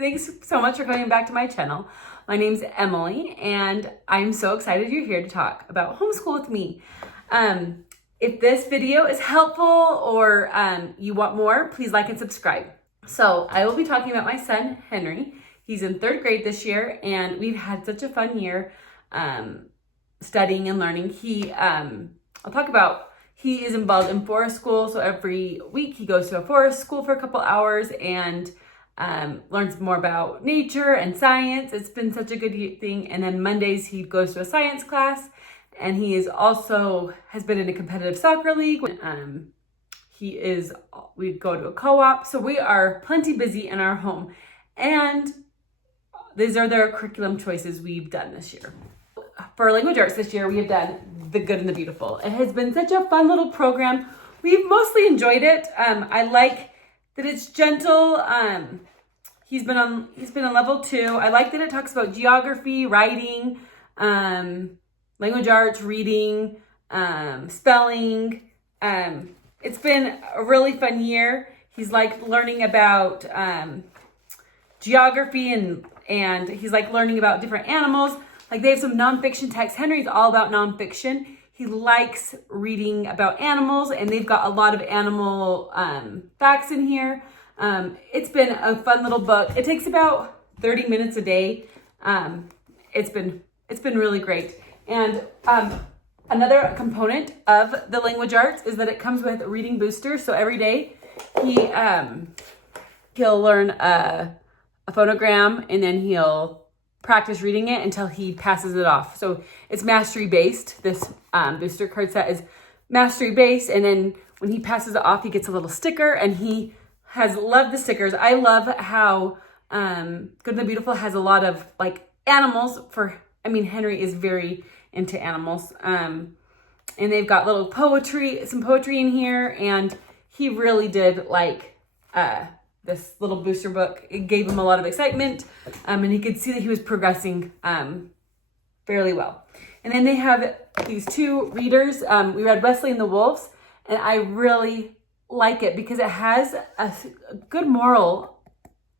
Thanks so much for coming back to my channel. My name's Emily, and I'm so excited you're here to talk about homeschool with me. If this video is helpful or you want more, please like and subscribe. So I will be talking about my son, Henry. He's in 3rd grade this year, and we've had such a fun year studying and learning. He is involved in forest school, so every week he goes to a forest school for a couple hours and learns more about nature and science. It's been such a good thing. And then Mondays he goes to a science class, and he has been in a competitive soccer league. We go to a co-op, so we are plenty busy in our home. And these are the curriculum choices we've done this year. For language arts this year, we have done The Good and the Beautiful. It has been such a fun little program. We've mostly enjoyed it. I like that it's gentle. He's been on level 2. I like that it talks about geography, writing, language arts, reading, spelling. It's been a really fun year. He's like learning about geography and he's like learning about different animals. Like they have some nonfiction text. Henry's all about nonfiction. He likes reading about animals, and they've got a lot of animal facts in here. It's been a fun little book. It takes about 30 minutes a day. It's been really great. And another component of the language arts is that it comes with reading boosters. So every day he'll learn a phonogram, and then he'll practice reading it until he passes it off. So it's mastery based. This booster card set is mastery based, and then when he passes it off, he gets a little sticker, and he has loved the stickers. I love how Good and the Beautiful has a lot of like animals Henry is very into animals. And they've got some poetry in here, and he really did like this little booster book. It gave him a lot of excitement, and he could see that he was progressing fairly well. And then they have these 2 readers. We read Wesley and the Wolves, and I really like it because it has a good moral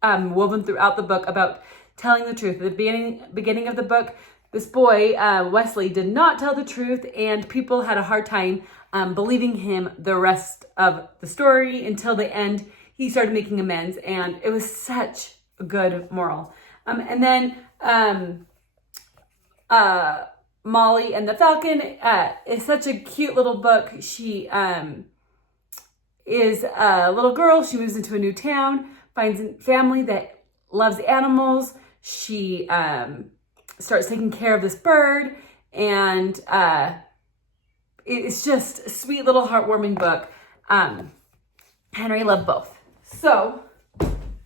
woven throughout the book about telling the truth. At the beginning of the book, this boy, Wesley, did not tell the truth, and people had a hard time believing him the rest of the story until the end. He started making amends, and it was such a good moral. And then Molly and the Falcon is such a cute little book. She is a little girl. She moves into a new town, finds a family that loves animals. She starts taking care of this bird, and it's just a sweet little heartwarming book. Henry loved both. So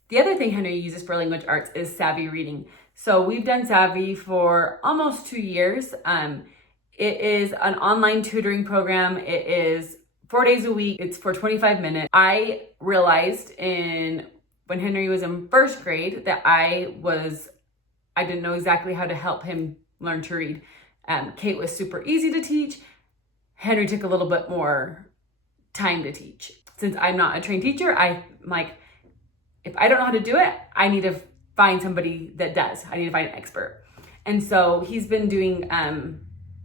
the other thing Henry uses for language arts is Savvy reading. So we've done Savvy for almost 2 years. It is an online tutoring program. It is 4 days a week. It's for 25 minutes. I realized when Henry was in 1st grade that I didn't know exactly how to help him learn to read. Kate was super easy to teach. Henry took a little bit more time to teach. Since I'm not a trained teacher, I'm like, if I don't know how to do it, I need to find somebody that does. I need to find an expert. And so he's been doing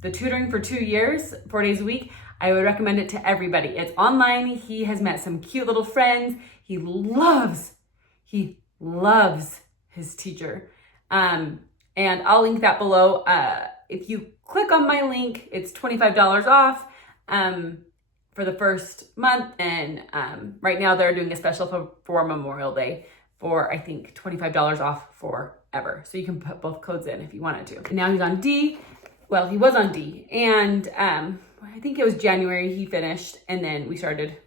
the tutoring for 2 years, 4 days a week. I would recommend it to everybody. It's online. He has met some cute little friends. He loves his teacher. And I'll link that below. If you click on my link, it's $25 off. For the first month, and right now they're doing a special for Memorial Day for I think $25 off forever. So you can put both codes in if you wanted to. And now he's on D. Well, he was on D, and I think it was January he finished, and then we started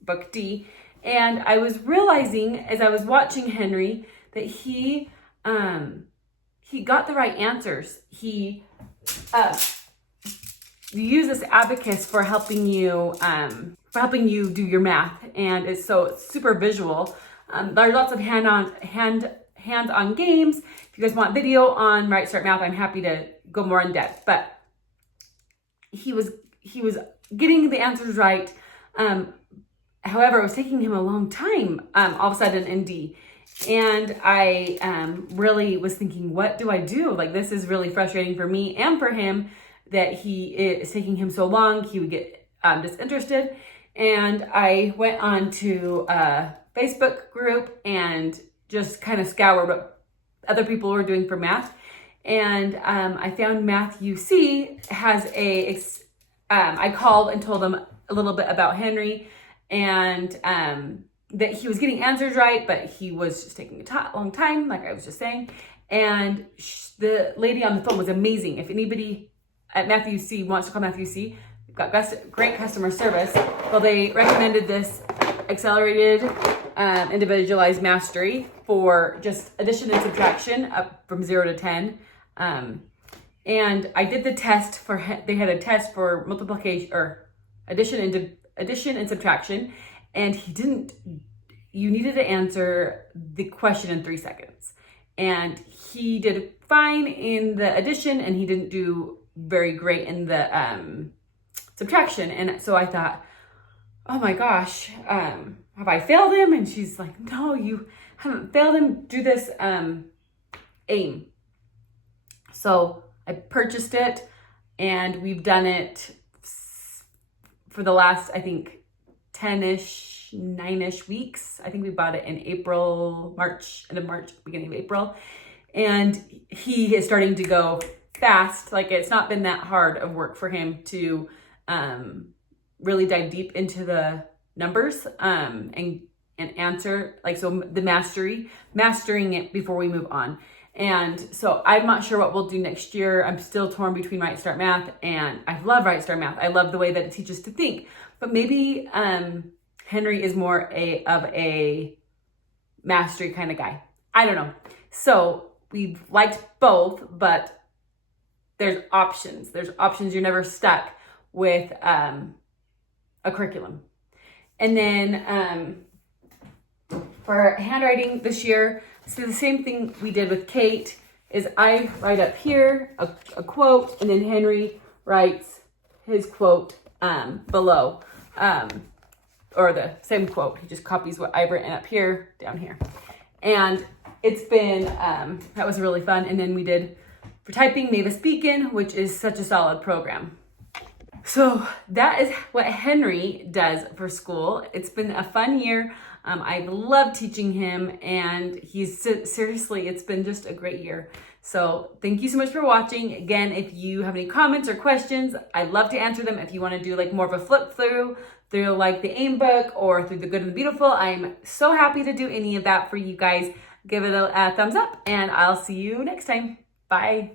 book D. And I was realizing as I was watching Henry that he got the right answers. You use this abacus for helping you do your math, and it's super visual. There's lots of hands-on games. If you guys want video on Right Start Math, I'm happy to go more in depth. But he was getting the answers right. However, it was taking him a long time all of a sudden in D. And I really was thinking, what do I do? Like, this is really frustrating for me and for him that it's taking him so long. He would get disinterested. And I went on to a Facebook group and just kind of scoured what other people were doing for math. And I found Matthew C. has I called and told them a little bit about Henry, and that he was getting answers right, but he was just taking a long time, like I was just saying. And the lady on the phone was amazing. If anybody at Matthew C. wants to call Matthew C., we've got great customer service. Well, they recommended this accelerated individualized mastery for just addition and subtraction up from 0 to 10. And I did the test they had a test for multiplication or addition and subtraction, and you needed to answer the question in 3 seconds. And he did fine in the addition, and he didn't do very great in the subtraction. And so I thought, oh my gosh, have I failed him? And she's like, no, you haven't failed him. Do this AIM. So I purchased it, and we've done it for the last, I think, 10-ish, 9-ish weeks. I think we bought it in end of March, beginning of April. And he is starting to go fast. Like, it's not been that hard of work for him to really dive deep into the numbers and answer, like, so the mastering it before we move on. And so I'm not sure what we'll do next year. I'm still torn between Write Start Math, and I love Write Start Math. I love the way that it teaches to think, but maybe Henry is more of a mastery kind of guy. I don't know. So we've liked both, but there's options. You're never stuck with a curriculum. And then for handwriting this year, so the same thing we did with Kate is I write up here a quote, and then Henry writes his quote below, or the same quote. He just copies what I've written up here down here. And it's been, that was really fun. And then we did, for typing, Mavis Beacon, which is such a solid program. So that is what Henry does for school. It's been a fun year. I love teaching him, and seriously, it's been just a great year. So thank you so much for watching. Again, if you have any comments or questions, I'd love to answer them. If you want to do like more of a flip through like the AIM book or through the Good and the Beautiful, I'm so happy to do any of that for you guys. Give it a thumbs up, and I'll see you next time. Bye.